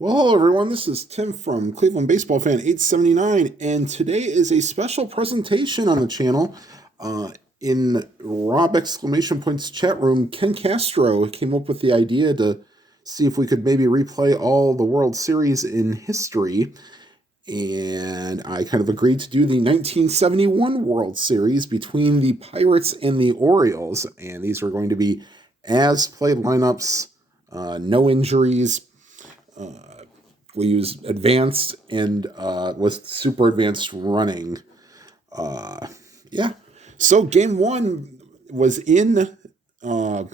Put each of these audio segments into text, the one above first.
Well, hello everyone. This is Tim from Cleveland Baseball Fan 879, and today is a special presentation on the channel. In Rob exclamation points chat room, Ken Castro came up with the idea to see if we could maybe replay all the World Series in history, and I kind of agreed to do the 1971 World Series between the Pirates and the Orioles, and these were going to be as played lineups, no injuries. We use advanced and with super advanced running. Uh, yeah. So game one was in it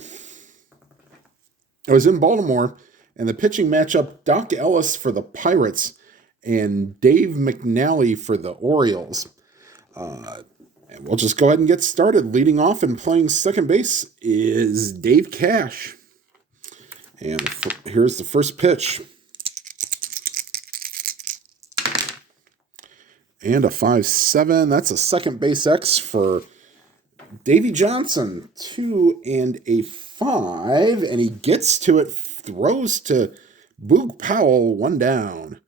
was in Baltimore, and the pitching matchup: Doc Ellis for the Pirates and Dave McNally for the Orioles. And we'll just go ahead and get started. Leading off and playing second base is Dave Cash. And here's the first pitch. And a 5-7. That's a second base X for Davy Johnson. 2 and a 5. And he gets to it, throws to Boog Powell, 1 down.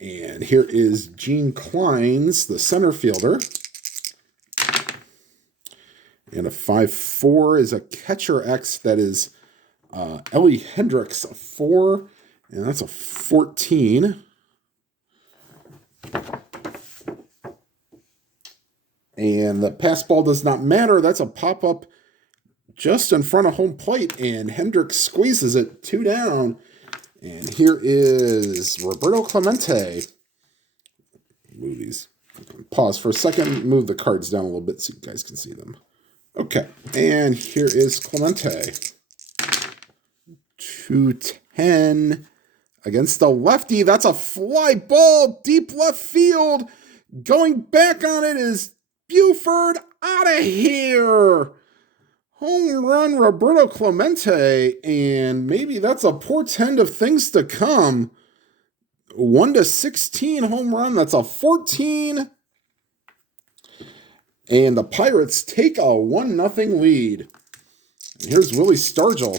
And here is Gene Kleins, the center fielder. And a 5-4 is a catcher X that is Ellie Hendricks, a 4. And that's a 14. And the pass ball does not matter. That's a pop-up just in front of home plate. And Hendricks squeezes it, 2 down. And here is Roberto Clemente. Move these. Pause for a second. Move the cards down a little bit so you guys can see them. Okay. And here is Clemente. 2-10 against the lefty. That's a fly ball, deep left field. Going back on it is Buford, out of here. Home run, Roberto Clemente, and maybe that's a portend of things to come. 1-16 home run, that's a 14. And the Pirates take a 1-0 lead. And here's Willie Stargell.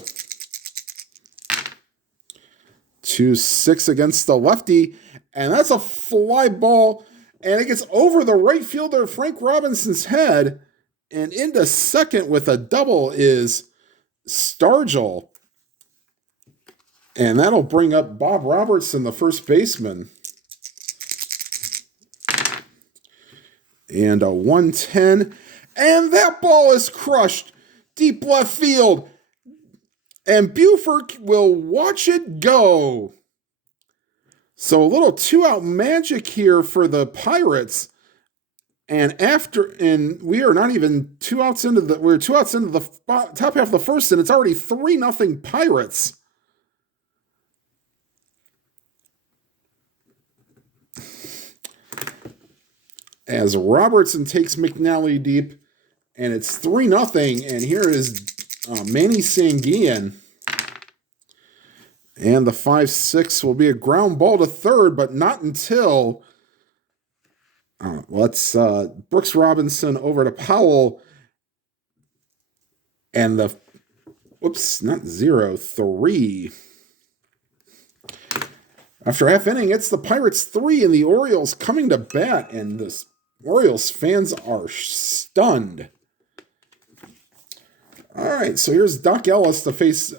2-6 against the lefty, and that's a fly ball. And it gets over the right fielder, Frank Robinson's head. And into second with a double is Stargell. And that'll bring up Bob Robertson, the first baseman. And a 1-10. And that ball is crushed deep left field. And Buford will watch it go. So a little 2-out magic here for the Pirates. And we are not even 2 outs into we're 2 outs into the top half of the first, and it's already 3-0 Pirates. As Robertson takes McNally deep, and it's 3-0, and here is Manny Sanguillen. And the 5-6 will be a ground ball to third, but not until Brooks Robinson over to Powell. And the 3. After half inning, it's the Pirates 3 and the Orioles coming to bat, and the Orioles fans are stunned. All right, so here's Doc Ellis to face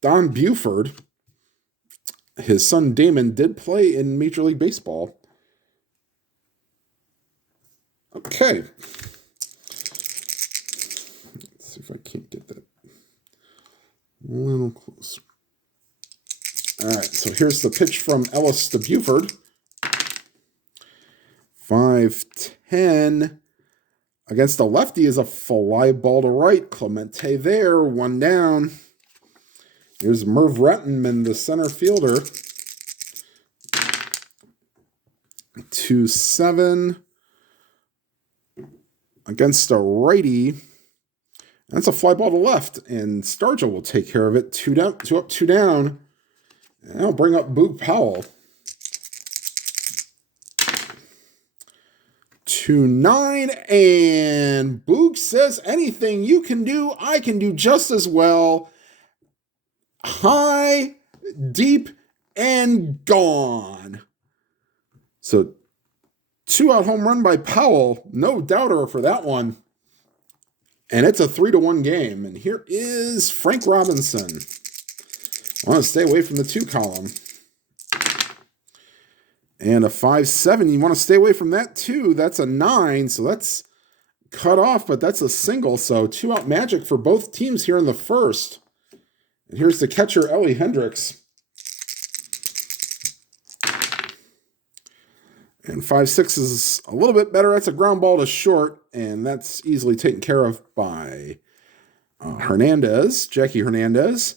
Don Buford. His son Damon did play in Major League Baseball. Okay. Let's see if I can't get that a little closer. All right, so here's the pitch from Ellis to Buford. 5-10. Against the lefty is a fly ball to right. Clemente there, 1 down. Here's Merv Rettenman, the center fielder. 2-7. Against a righty. That's a fly ball to left, and Stargell will take care of it. 2 up, 2 down. And I'll bring up Boog Powell. 2-9, and Boog says, anything you can do, I can do just as well. High, deep, and gone. So 2-out home run by Powell. No doubter for that one. And it's a 3-1 game. And here is Frank Robinson. I want to stay away from the 2 column. And a 5-7. You want to stay away from that too. That's a 9. So that's cut off, but that's a single. So 2-out magic for both teams here in the first. And here's the catcher, Ellie Hendricks. And 5-6 is a little bit better. That's a ground ball to short, and that's easily taken care of by Hernandez, Jackie Hernandez.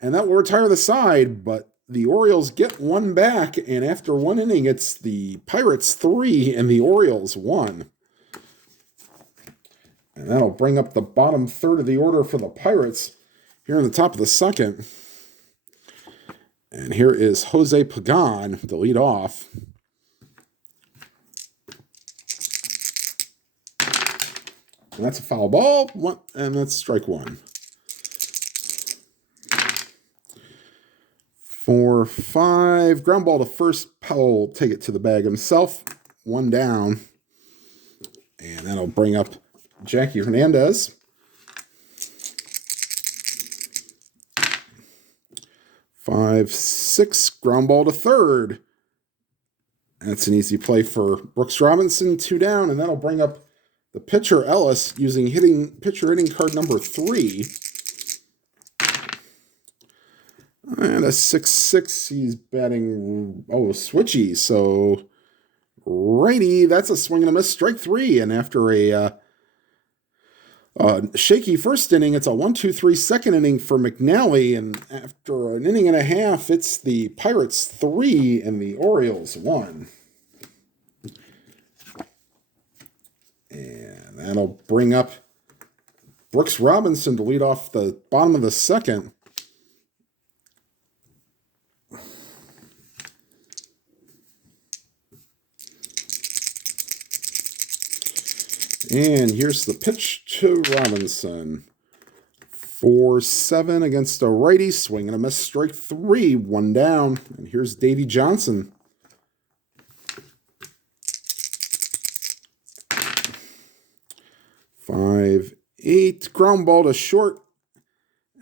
And that will retire the side, but the Orioles get one back, and after 1 inning, it's the Pirates 3 and the Orioles 1. And that'll bring up the bottom third of the order for the Pirates here in the top of the second. And here is Jose Pagan to lead off. And that's a foul ball, and that's strike 1. 4-5. Ground ball to first. Powell take it to the bag himself. 1 down. And that'll bring up Jackie Hernandez. 5-6. Ground ball to third. That's an easy play for Brooks Robinson. 2 down, and that'll bring up the pitcher, Ellis, using pitcher hitting card number 3. And a 6-6. He's batting, switchy. So, righty, that's a swing and a miss. Strike 3. And after a shaky first inning, it's a 1-2-3 second inning for McNally. And after an inning and a half, it's the Pirates 3 and the Orioles 1. And that'll bring up Brooks Robinson to lead off the bottom of the second. And here's the pitch to Robinson. 4-7 against a righty. Swing and a miss. Strike 3. 1 down. And here's Davey Johnson. 5-8. Ground ball to short.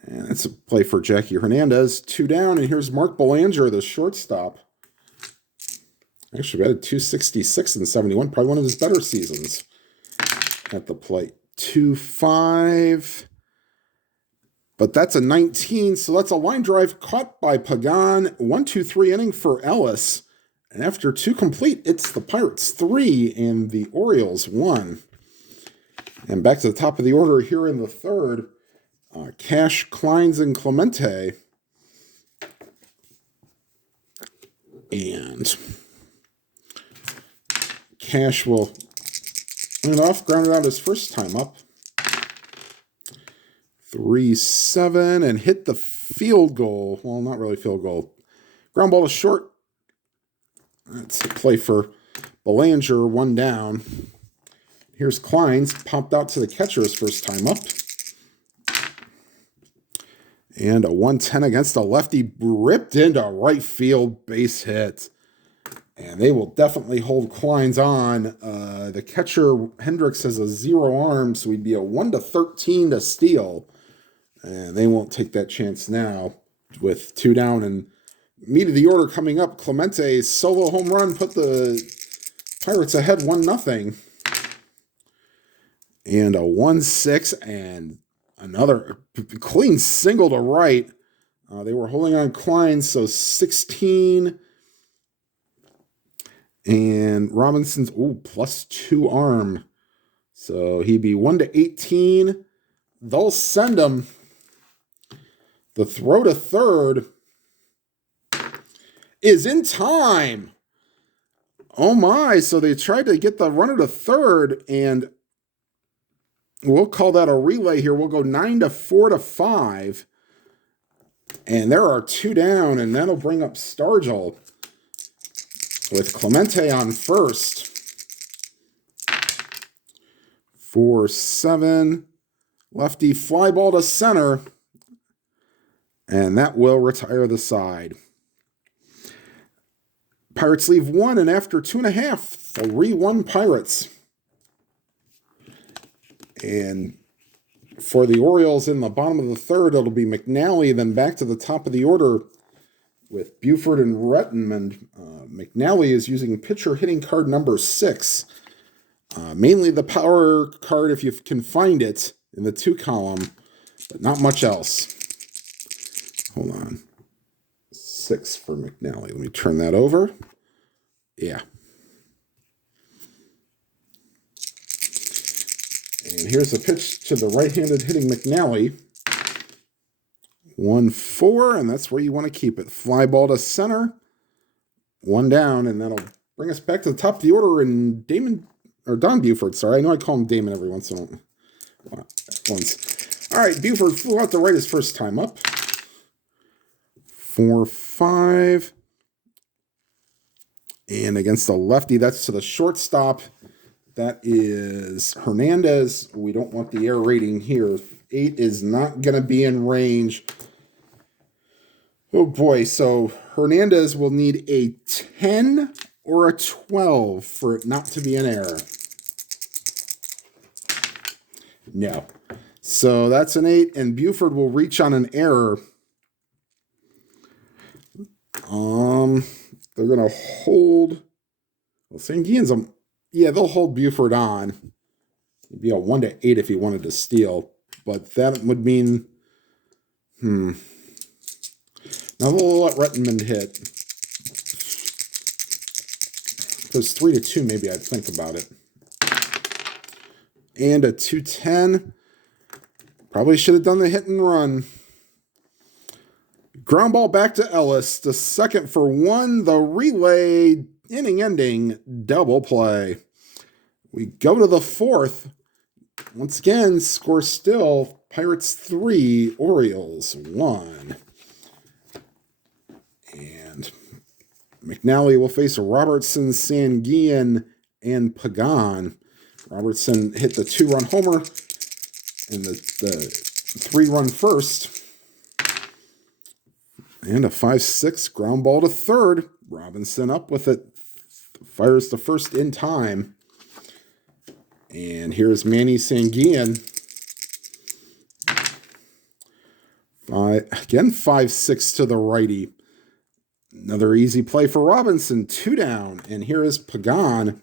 And that's a play for Jackie Hernandez. 2 down. And here's Mark Belanger, the shortstop. Actually batted .266 in 71. Probably one of his better seasons at the plate. 2-5. But that's a 19. So that's a line drive caught by Pagan. 1-2-3 inning for Ellis. And after 2 complete, it's the Pirates 3 and the Orioles 1. And back to the top of the order here in the third. Cash, Kleins, and Clemente. And Cash will win it off, grounded out his first time up. 3-7 and hit the field goal. Well, not really field goal. Ground ball to short. That's the play for Belanger, 1 down. Here's Kleins, popped out to the catcher his first time up. And a 110 against a lefty, ripped into right field, base hit. And they will definitely hold Kleins on. The catcher, Hendricks, has a 0 arm, so he'd be a 1-13 to steal. And they won't take that chance now with 2 down. And meat of the order coming up, Clemente's solo home run put the Pirates ahead 1-0. And a 1-6 and another clean single to right. They were holding on Klein, so 16. And Robinson's, +2 arm. So he'd be 1-18. They'll send him. The throw to third is in time. Oh my, so they tried to get the runner to third, and we'll call that a relay here. We'll go 9-4 to 5. And there are 2 down, and that'll bring up Stargell with Clemente on first. 4-7. Lefty fly ball to center. And that will retire the side. Pirates leave 1, and after 2.5, 3-1 Pirates. And for the Orioles in the bottom of the third, it'll be McNally, then back to the top of the order with Buford and Rettenmund. McNally is using pitcher hitting card number 6. Mainly the power card if you can find it in the 2 column, but not much else. Hold on. 6 for McNally. Let me turn that over. Yeah. And here's a pitch to the right-handed hitting McNally. 1-4, and that's where you want to keep it. Fly ball to center. 1 down, and that'll bring us back to the top of the order. And Don Buford, sorry. I know I call him Damon every once in a while. All right, Buford flew out to right his first time up. 4-5. And against the lefty, that's to the shortstop. That is Hernandez. We don't want the air rating here. 8 is not going to be in range. Oh boy, so Hernandez will need a 10 or a 12 for it not to be an error. No. So that's an 8, and Buford will reach on an error. They're going to hold. Well, Sanguine's they'll hold Buford on. It'd be a 1-8 if he wanted to steal, but that would mean, Now they'll let Rettenmund hit. If it was 3-2, maybe I'd think about it. And a 2-10. Probably should have done the hit and run. Ground ball back to Ellis. The second for 1. The relay, inning-ending double play. We go to the 4th. Once again, score still. Pirates 3, Orioles 1. And McNally will face Robertson, Sanguine, and Pagan. Robertson hit the 2-run homer and the 3-run first. And a 5-6 ground ball to third. Robinson up with it. Fires the first in time. And here's Manny Sanguine. Again, 5-6 to the righty. Another easy play for Robinson. 2 down. And here is Pagan.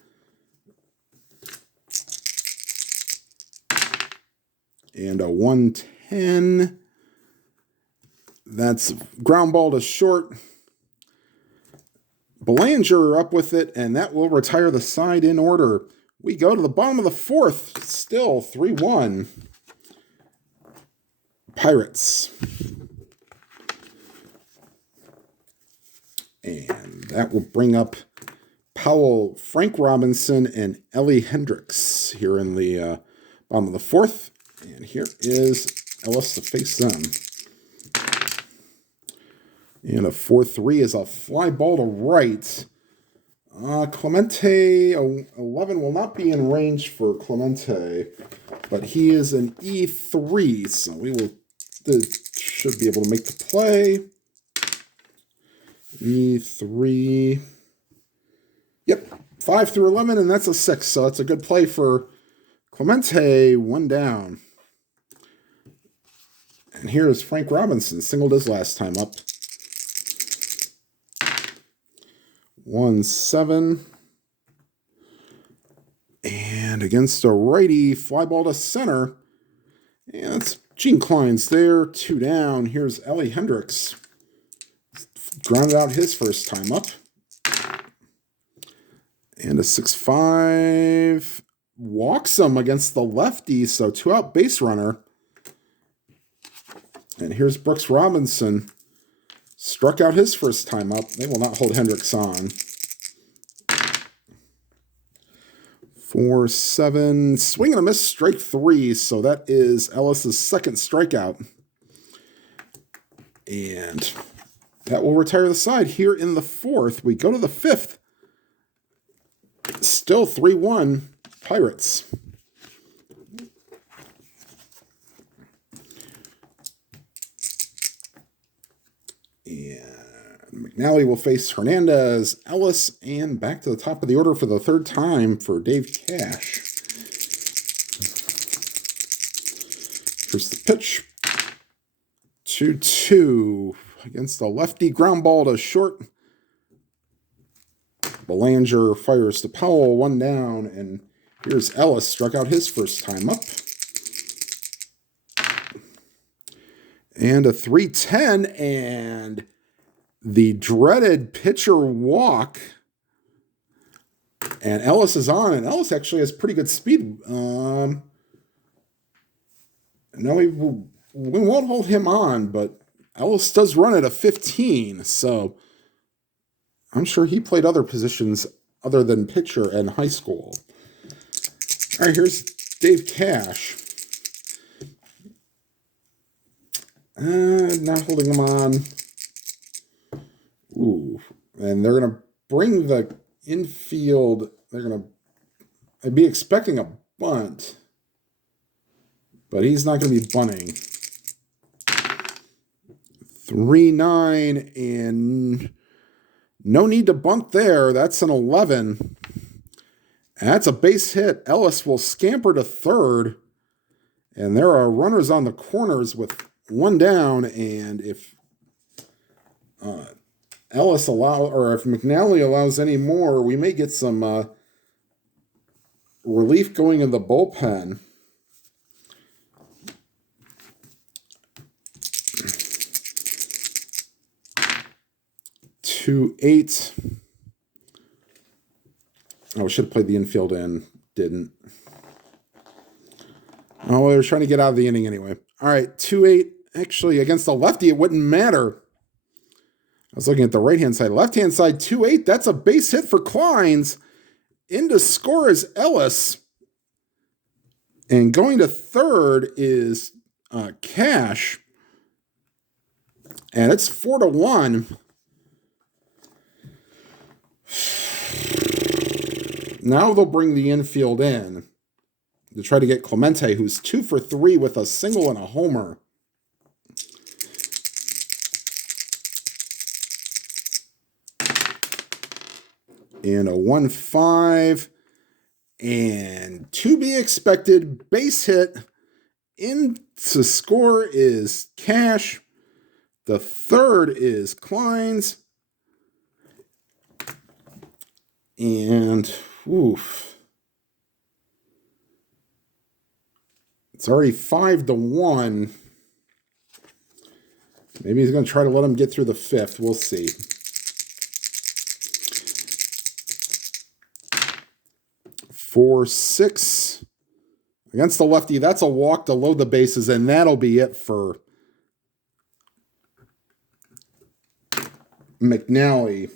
And a 1-10. That's ground ball to short. Belanger up with it, and that will retire the side in order. We go to the bottom of the 4th. Still 3-1. Pirates. And that will bring up Powell, Frank Robinson, and Ellie Hendricks here in the bottom of the 4th. And here is Ellis to face them. And a 4-3 is a fly ball to right. Clemente, 11 will not be in range for Clemente, but he is an E3, so should be able to make the play. E3. Yep, 5 through 11, and that's a 6, so that's a good play for Clemente, 1 down. And here's Frank Robinson, singled his last time up. 1-7. And against a righty, fly ball to center. And that's Gene Klein's there, 2 down. Here's Ellie Hendricks. Grounded out his first time up. And a 6-5. Walks him against the lefty, so 2-out base runner. And here's Brooks Robinson. Struck out his first time up. They will not hold Hendricks on. 4-7. Swing and a miss, strike 3. So that is Ellis's second strikeout. And that will retire the side here in the 4th. We go to the 5th. Still 3-1 Pirates. McNally will face Hernandez, Ellis, and back to the top of the order for the third time for Dave Cash. Here's the pitch. 2-2 against a lefty ground ball to short. Belanger fires to Powell, 1 down, and here's Ellis, struck out his first time up. And a 3-10, and the dreaded pitcher walk. And Ellis is on, and Ellis actually has pretty good speed. No, we won't hold him on, but Ellis does run at a 15, so I'm sure he played other positions other than pitcher in high school. All right, here's Dave Cash. Not holding him on. Ooh, and they're going to bring the infield. I'd be expecting a bunt, but he's not going to be bunting. 3-9, and no need to bunt there. That's an 11. And that's a base hit. Ellis will scamper to third, and there are runners on the corners with 1 down, and if Ellis if McNally allows any more, we may get some relief going in the bullpen. To 8. Oh, we should have played the infield in. Didn't. Oh, they were trying to get out of the inning anyway. All right, 2-8. Actually, against a lefty, it wouldn't matter. I was looking at the right-hand side. Left-hand side, 2-8. That's a base hit for Kleins. In to score is Ellis. And going to third is Cash. And it's 4-1. Now they'll bring the infield in to try to get Clemente, who's 2 for 3 with a single and a homer. And a 1-5. And to be expected, base hit. In to score is Cash. The third is Kleins. And, oof. It's already 5-1. Maybe he's going to try to let him get through the 5th. We'll see. 4-6 against the lefty. That's a walk to load the bases, and that'll be it for McNally.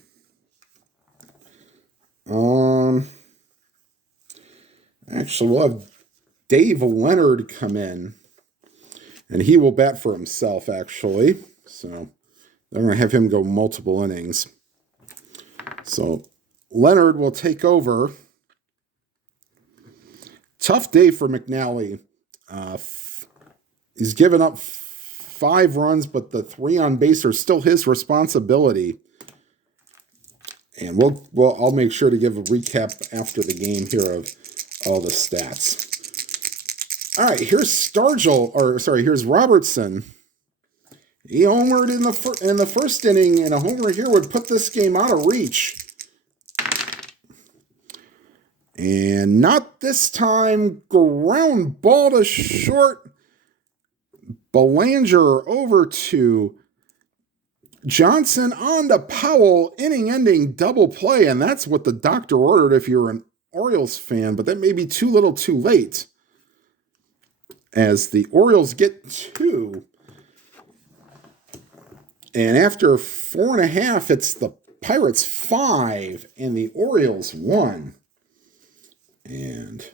Actually, we'll have Dave Leonard come in, and he will bat for himself, actually. So they're going to have him go multiple innings. So Leonard will take over. Tough day for McNally. He's given up 5 runs, but the 3 on base are still his responsibility. And I'll make sure to give a recap after the game here of all the stats. All right, here's here's Robertson. He homered in the first inning, and a homer here would put this game out of reach. And not this time. Ground ball to short. Belanger over to Johnson on to Powell. Inning-ending double play, and that's what the doctor ordered if you're an Orioles fan, but that may be too little too late. As the Orioles get 2. And after 4.5, it's the Pirates 5 and the Orioles 1. And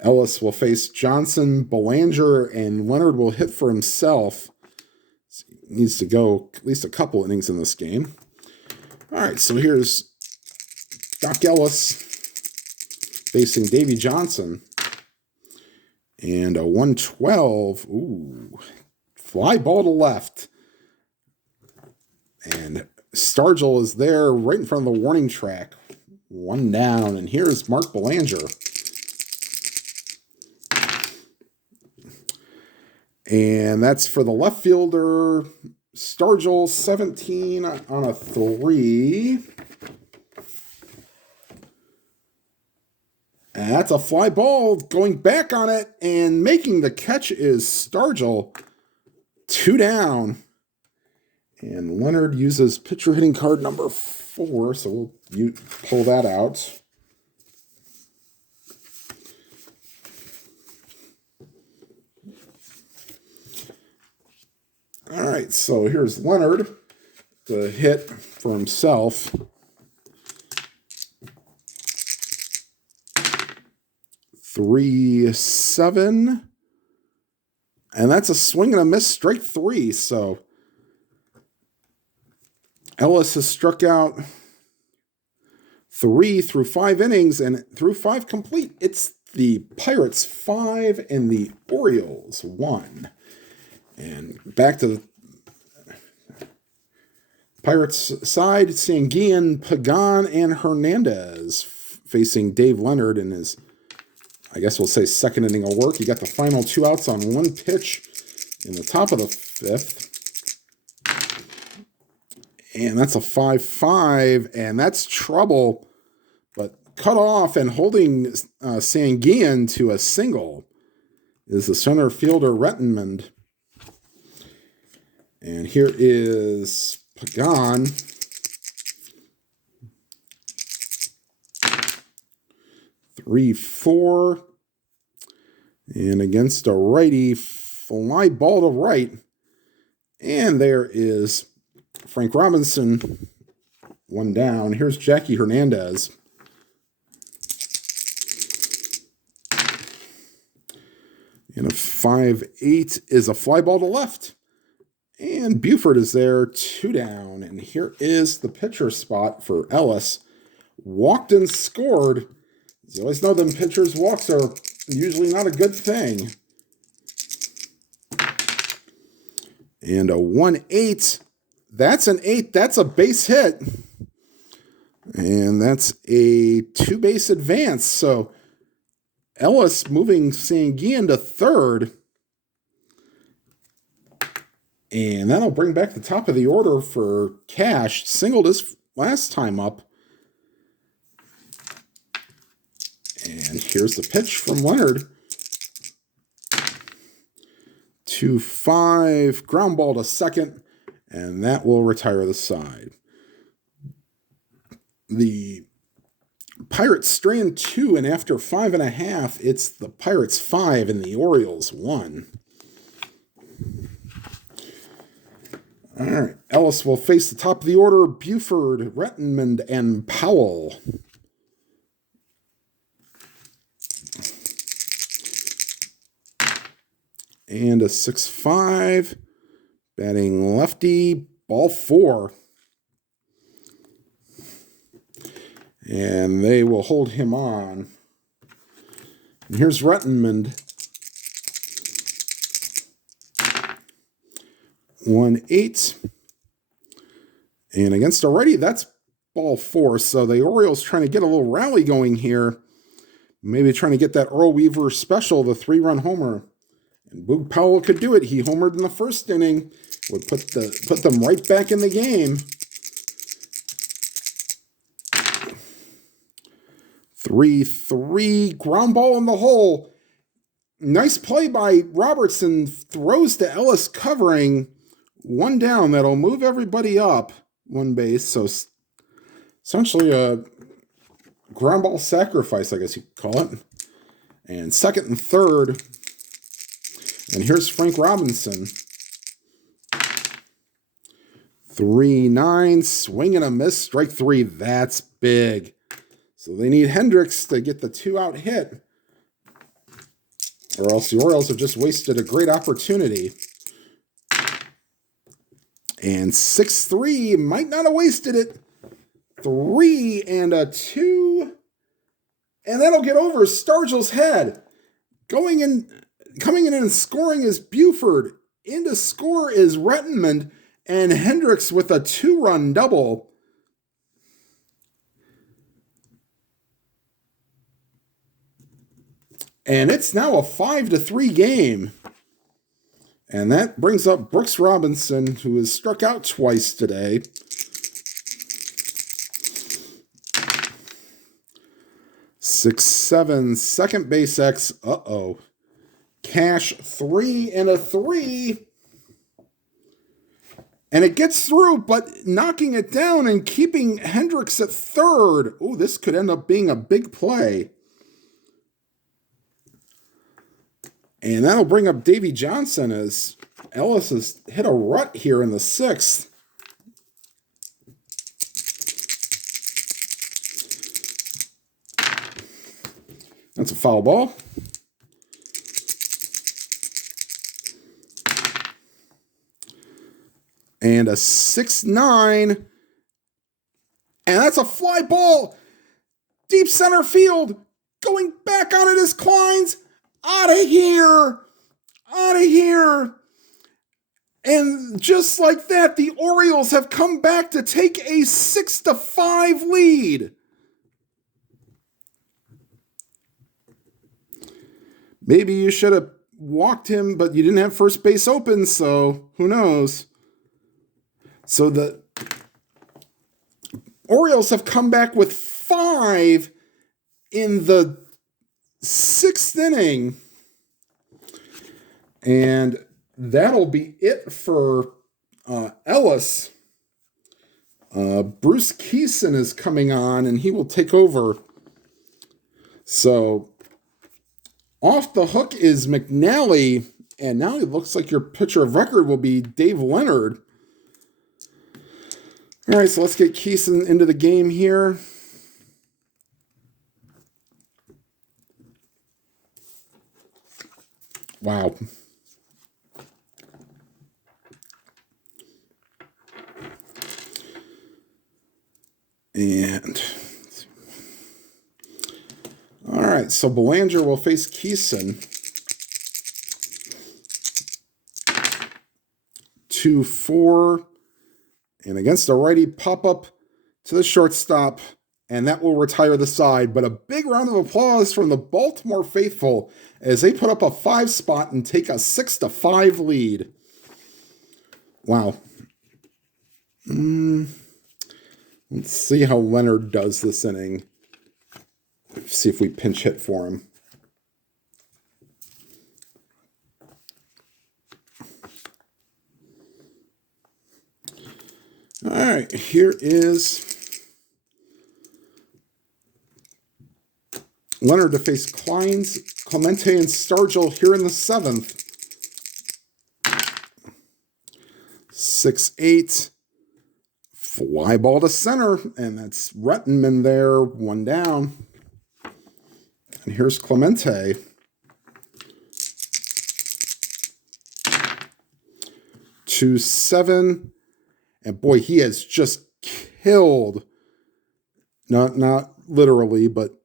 Ellis will face Johnson, Belanger, and Leonard will hit for himself. So he needs to go at least a couple innings in this game. All right, so here's Doc Ellis facing Davey Johnson. And a 112. Ooh, fly ball to left. And Stargell is there right in front of the warning track. 1 down, and here's Mark Belanger. And that's for the left fielder, Stargell, 17 on a 3. And that's a fly ball. Going back on it and making the catch is Stargell. 2 down. And Leonard uses pitcher hitting card number 4, so we'll pull that out. All right, so here's Leonard, the hit for himself. Three, 7. And that's a swing and a miss, strike 3. So Ellis has struck out 3 through 5 innings and through 5 complete. It's the Pirates 5 and the Orioles 1. And back to the Pirates side, Sanguillen, Pagan, and Hernandez facing Dave Leonard in his, I guess we'll say, second inning of work. He got the final 2 outs on 1 pitch in the top of the 5th. And that's a 5-5, and that's trouble. But cut off and holding Sanguillen to a single is the center fielder, Rettenmund. And here is Pagan. Three, 4. And against a righty, fly ball to right. And there is Frank Robinson, 1 down. Here's Jackie Hernandez. And a 5-8 is a fly ball to left. And Buford is there, 2 down. And here is the pitcher spot for Ellis. Walked and scored. You always know them pitchers' walks are usually not a good thing. And a 1-8. That's an 8. That's a base hit. And that's a 2-base advance. So Ellis moving Sanguillen to third. And that'll bring back the top of the order for Cash. Singled his last time up. And here's the pitch from Leonard. 2-5, ground ball to second, and that will retire the side. The Pirates strand 2, and after 5.5, it's the Pirates 5 and the Orioles 1. All right, Ellis will face the top of the order, Buford, Rettenmund, and Powell. And a 6-5, batting lefty, ball 4. And they will hold him on. And here's Rettenmund. 1-8. And against a righty, that's ball 4. So the Orioles trying to get a little rally going here. Maybe trying to get that Earl Weaver special, the 3-run homer. And Boog Powell could do it. He homered in the first inning. Would put them right back in the game. 3-3, ground ball in the hole. Nice play by Robertson. Throws to Ellis covering. 1 down. That'll move everybody up 1 base. So essentially a ground ball sacrifice, I guess you could call it. And second and third. And here's Frank Robinson. 3-9, swing and a miss, strike 3. That's big. So they need Hendricks to get the 2-out hit. Or else the Orioles have just wasted a great opportunity. And 6-3, might not have wasted it. 3 and a 2. And that'll get over Stargell's head. Coming in and scoring is Buford. In to score is Rettenmund. and Hendricks with a 2-run double. And it's now a 5-3 game. And that brings up Brooks Robinson, who has struck out twice today. Six, seven, second base X. Uh-oh. Cash 3 and a 3. And it gets through, but knocking it down and keeping Hendricks at third. Oh, this could end up being a big play. And that'll bring up Davy Johnson as Ellis has hit a rut here in the 6th. That's a foul ball. And a 6-9. And that's a fly ball. Deep center field. Going back on it is Kleins. Out of here. Out of here. And just like that, the Orioles have come back to take a 6-5 lead. Maybe you should have walked him, but you didn't have first base open, so who knows? So the Orioles have come back with 5 in the 6th inning. And that'll be it for Ellis. Bruce Keeson is coming on, and he will take over. So off the hook is McNally, and now it looks like your pitcher of record will be Dave Leonard. All right, so let's get Keeson into the game here. Wow. And all right, so Belanger will face Keeson. 2-4. And against a righty, pop up to the shortstop, and that will retire the side. But a big round of applause from the Baltimore faithful as they put up a 5 spot and take a 6-5 lead. Wow. Let's see how Leonard does this inning. See if we pinch hit for him. All right, here is Leonard to face Kleins, Clemente, and Stargell here in the 7th. 6-8. Fly ball to center, and that's Rettenman there, 1 down. And here's Clemente. 2-7. And boy, he has just killed. Not literally, but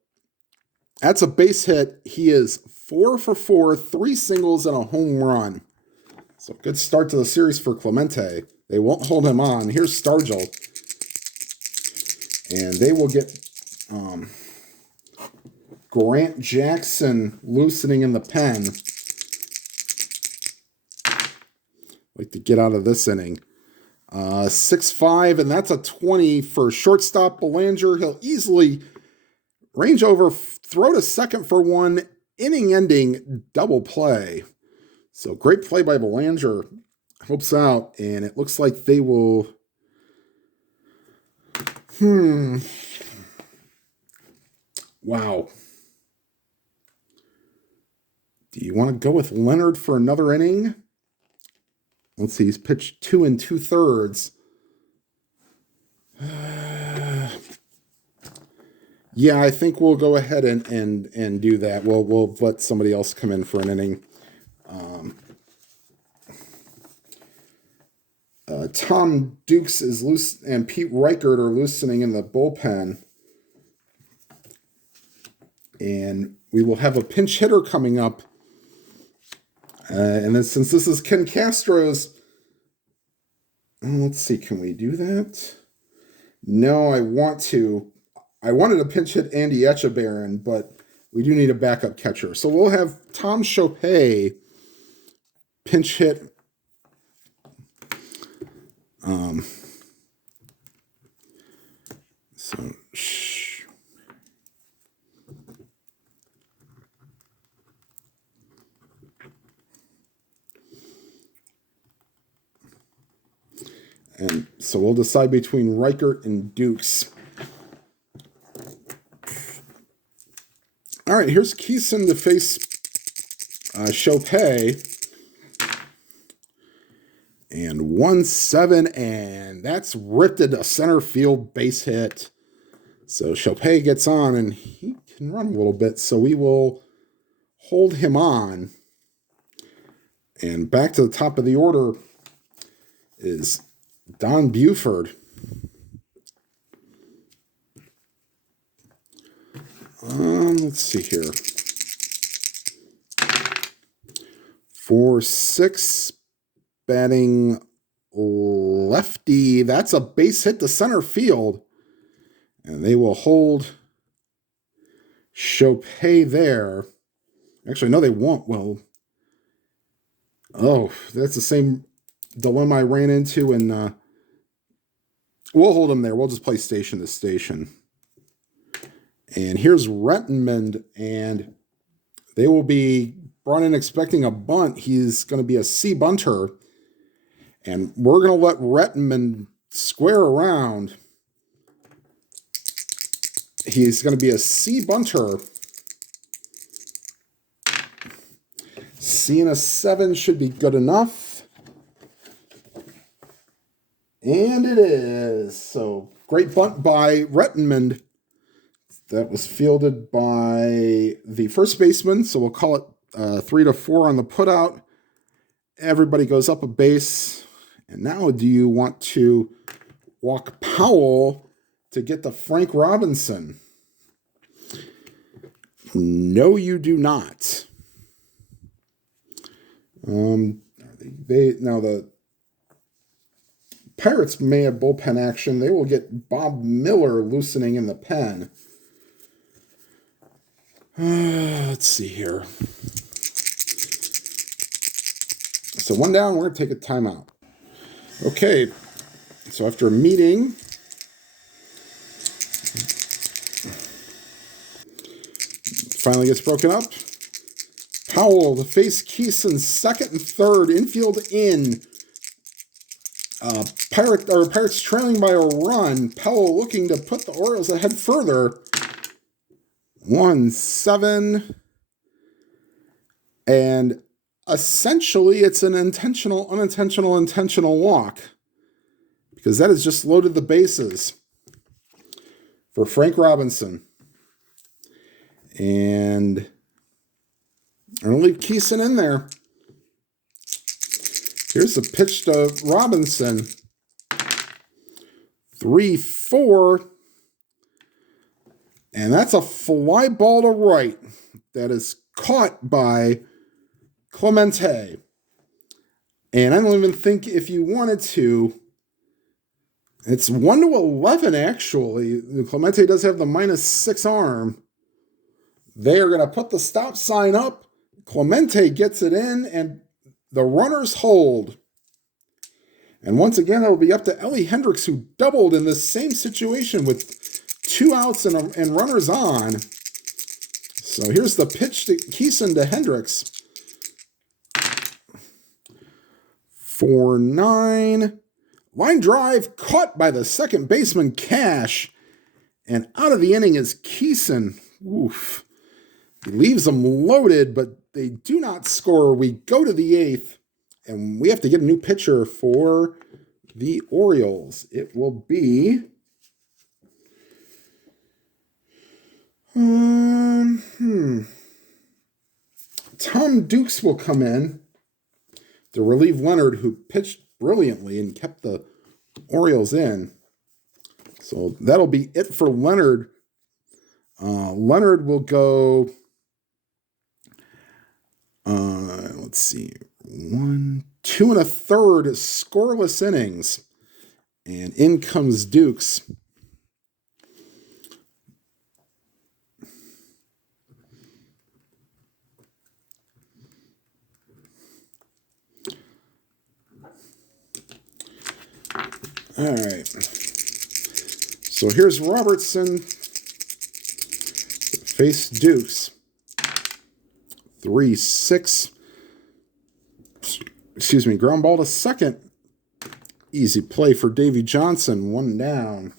that's a base hit. He is 4 for 4, 3 singles and a home run. So good start to the series for Clemente. They won't hold him on. Here's Stargell. And they will get Grant Jackson loosening in the pen. Like to get out of this inning. 6-5, and that's a 20 for shortstop Belanger. He'll easily range over, throw to second for 1, inning-ending double play. So great play by Belanger. Hopes out, and it looks like they will... Wow. Do you want to go with Leonard for another inning? Let's see, he's pitched 2 2/3. Yeah, I think we'll go ahead and do that. We'll let somebody else come in for an inning. Tom Dukes is loose, and Pete Reichert are loosening in the bullpen. And we will have a pinch hitter coming up. And then since this is Ken Castro's Let's see, can we do that? No, I want to. I wanted to pinch hit Andy Etchebarren, but we do need a backup catcher. So we'll have Tom Chopay pinch hit. So and so we'll decide between Reichert and Dukes. All right, here's Keeson to face Chopay. And 1-7, and that's ripped it a center field base hit. So Chopay gets on, and he can run a little bit, so we will hold him on. And back to the top of the order is Don Buford. Let's see here. 4-6, batting lefty. That's a base hit to center field. And they will hold Chopay there. Actually, no, they won't. Well, oh, that's the same dilemma I ran into, and we'll hold him there. We'll just play station to station. And here's Rettenmund, and they will be brought in expecting a bunt. He's going to be a C bunter, and we're going to let Rettenmund square around. He's going to be a C bunter. C and a 7 should be good enough. And it is. So great bunt by Rettenmund. That was fielded by the first baseman. So we'll call it 3-4 on the putout. Everybody goes up a base. And now do you want to walk Powell to get the Frank Robinson? No, you do not. Now the Pirates may have bullpen action. They will get Bob Miller loosening in the pen. Let's see here. So 1 down, we're going to take a timeout. Okay, so after a meeting, finally gets broken up. Powell to face Keeson, second and third, infield in. Pirates trailing by a run. Powell looking to put the Orioles ahead further. 1-7. And essentially it's an unintentional walk, because that has just loaded the bases for Frank Robinson. And I'm going to leave Keeson in there. Here's a pitch to Robinson. 3-4. And that's a fly ball to right that is caught by Clemente. And I don't even think if you wanted to, it's 1-11 actually. Clemente does have the -6 arm. They are going to put the stop sign up. Clemente gets it in, and the runners hold. And once again, it will be up to Ellie Hendricks, who doubled in the same situation with 2 outs and runners on. So here's the pitch to Keeson to Hendricks. 4-9. Line drive caught by the second baseman, Cash. And out of the inning is Keeson. Oof. He leaves them loaded, but they do not score. We go to the 8th, and we have to get a new pitcher for the Orioles. It will be Tom Dukes will come in to relieve Leonard, who pitched brilliantly and kept the Orioles in. So that'll be it for Leonard. Leonard will go, let's see, 1, 2 1/3 scoreless innings. And in comes Dukes. All right. So here's Robertson. Face Dukes. 3-6. Excuse me. Ground ball to second. Easy play for Davy Johnson. 1 down.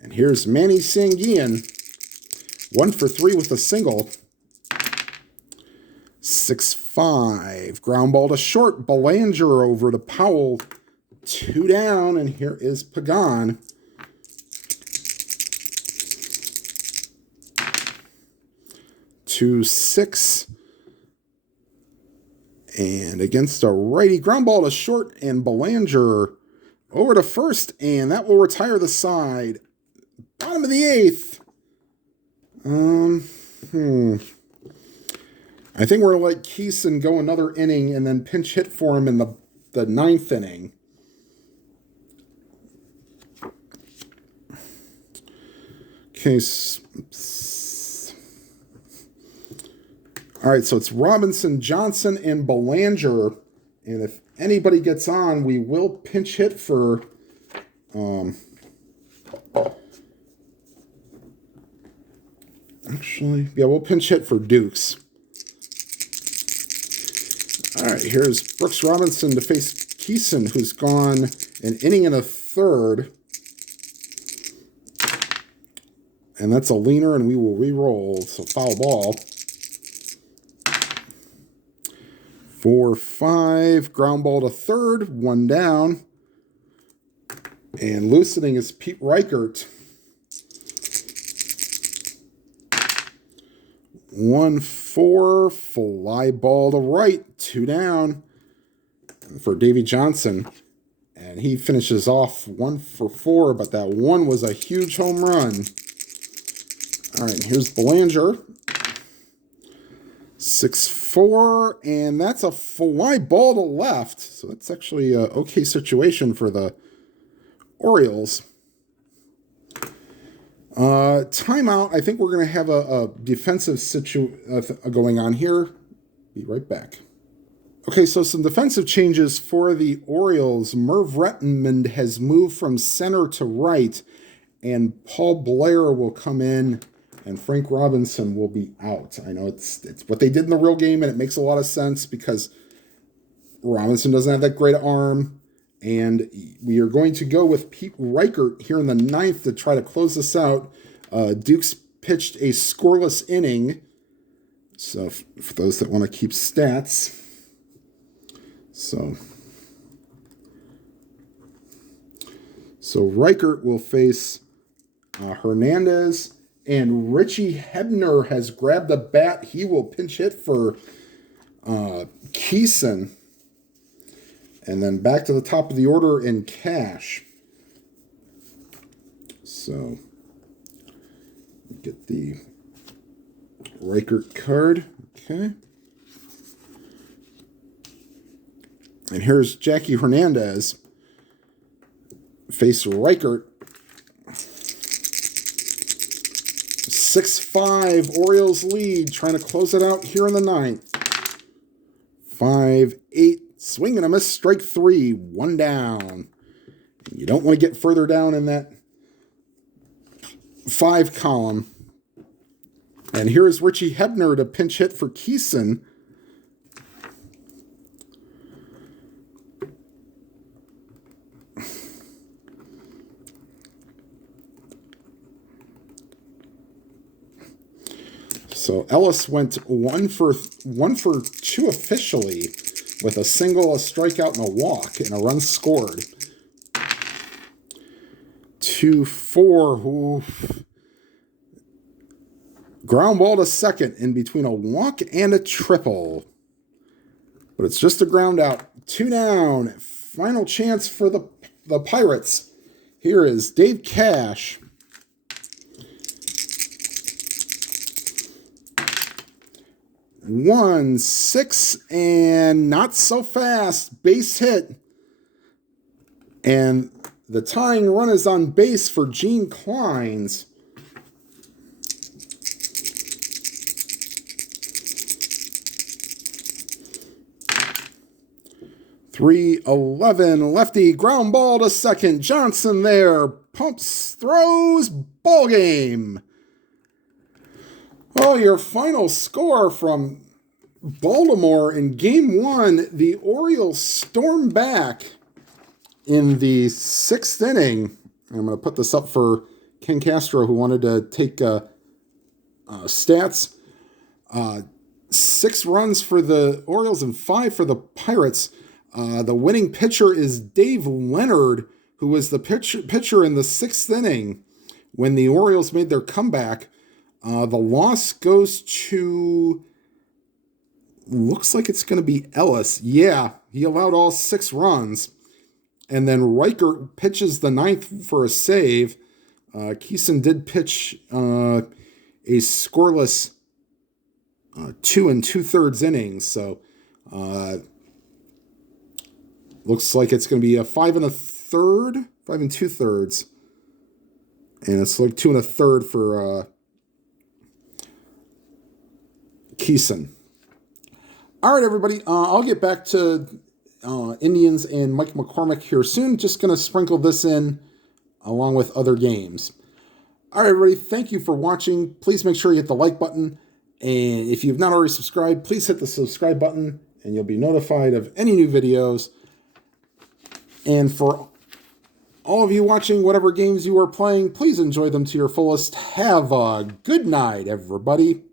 And here's Manny Sanguian. 1 for 3 with a single. 6-5. Ground ball to short. Belanger over to Powell. 2 down. And here is Pagan. 2-6. And against a righty, ground ball to short, and Belanger over to first, and that will retire the side. Bottom of the 8th. I think we're going to let Keeson go another inning and then pinch hit for him in the 9th inning. Okay. All right, so it's Robinson, Johnson, and Belanger. And if anybody gets on, we will pinch hit for we'll pinch hit for Dukes. All right, here's Brooks Robinson to face Keeson, who's gone an inning and a third. And that's a leaner, and we will re-roll, so foul ball. 4-5, ground ball to third, 1 down. And loosening is Pete Reichert. 1-4, fly ball to right, 2 down for Davy Johnson. And he finishes off 1 for 4, but that one was a huge home run. All right, here's Belanger. 6-4, and that's a fly ball to left. So that's actually an okay situation for the Orioles. Timeout. I think we're going to have a defensive going on here. Be right back. Okay, so some defensive changes for the Orioles. Merv Rettenmund has moved from center to right, and Paul Blair will come in, and Frank Robinson will be out. I know it's what they did in the real game, and it makes a lot of sense because Robinson doesn't have that great arm. And we are going to go with Pete Reichert here in the 9th to try to close this out. Dukes pitched a scoreless inning. So for those that want to keep stats. So Reichert will face Hernandez. And Richie Hebner has grabbed a bat. He will pinch hit for Keeson. And then back to the top of the order in cash. So, get the Reichert card. Okay. And here's Jackie Hernandez. Face Reichert. 6-5, Orioles lead. Trying to close it out here in the 9th. 5-8. Swing and a miss, strike 3, 1 down. You don't want to get further down in that 5 column. And here is Richie Hebner to pinch hit for Keeson. So Ellis went 1 for 2 officially, with a single, a strikeout, and a walk, and a run scored. 2-4. Oof. Ground ball to second in between a walk and a triple. But it's just a ground out. 2 down. Final chance for the Pirates. Here is Dave Cash. 1-6, and not so fast. Base hit. And The tying run is on base for Gene Kleins. .311 lefty ground ball to second. Johnson there. Pumps, throws, ball game. Oh, your final score from Baltimore in Game 1. The Orioles storm back in the 6th inning. I'm going to put this up for Ken Castro, who wanted to take stats. 6 runs for the Orioles and 5 for the Pirates. The winning pitcher is Dave Leonard, who was the pitcher in the 6th inning when the Orioles made their comeback. The loss goes to, looks like it's going to be Ellis. Yeah, he allowed all 6 runs. And then Riker pitches the 9th for a save. Keeson did pitch a scoreless 2 2/3 innings. So looks like it's going to be a 5 2/3. And it's like 2 1/3 for Keeson. All right, everybody. I'll get back to Indians and Mike McCormick here soon. Just going to sprinkle this in along with other games. All right, everybody. Thank you for watching. Please make sure you hit the like button. And if you've not already subscribed, please hit the subscribe button and you'll be notified of any new videos. And for all of you watching whatever games you are playing, please enjoy them to your fullest. Have a good night, everybody.